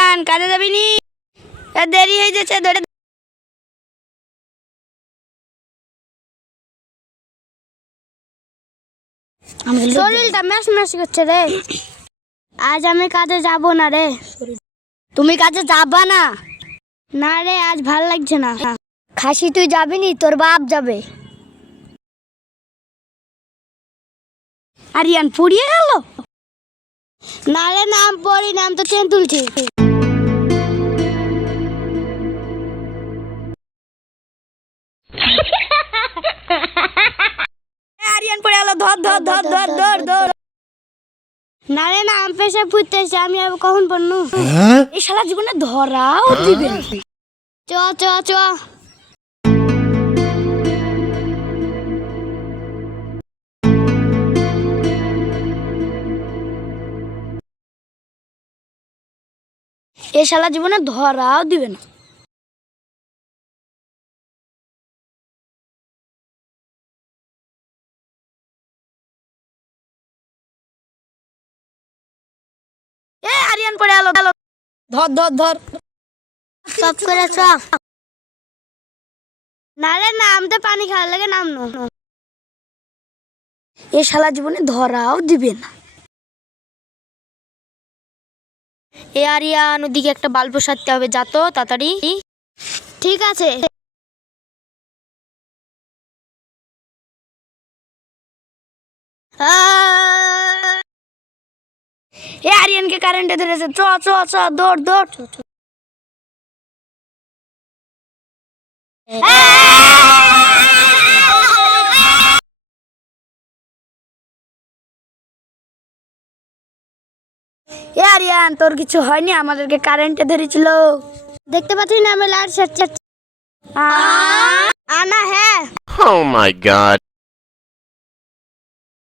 আরিয়ান কাজে যাবি নি? দেরি হয়ে যাচ্ছে ধরে। শরীরটা ম্যাশ ম্যাশ করছে রে। আজ আমি কাজে যাব না রে। তুমি কাজে যাবা না? না রে, আজ ভাল লাগছে না। খাসি তুই যাবি নি, তোর বাপ যাবে। আরিয়ান পুড়িয়ে গেল? না রে, নাম পড়ি, নাম তো ট্রেন তুলছি। আরিয়ান পড়ে গেল, ধর ধর ধর ধর ধর ধর। না রে, নাম পেশা ফুটতেছে, আমি আর কখন পড়নু? এই শালা জীবনে ধরাও দিবে। চ চ চ। এই শালা জীবনে ধরাও দিবে না। এ আরিয়ান পড়ে গেল, ধর ধর ধর। সব করে চ। না রে, নামতে পানি খাওয়ার লাগে নাম নো। এই শালা জীবনে ধরাও দিবে না। এ আরিয়ান, ওদিকে একটা বাল্ব সারতে হবে, যা তো তাড়াতাড়ি। ঠিক আছে। এ আরিয়ানকে কারেন্টে ধরেছে, চ চ চ, দৌড় দৌড়। এ আরিয়ান, তোর কিছু হয়নি? আমাদেরকে কারেন্টে ধরেছিল, দেখতে পাচ্ছিস না? আমি লাইট সারছি। আনা হ্যাঁ। Oh my god.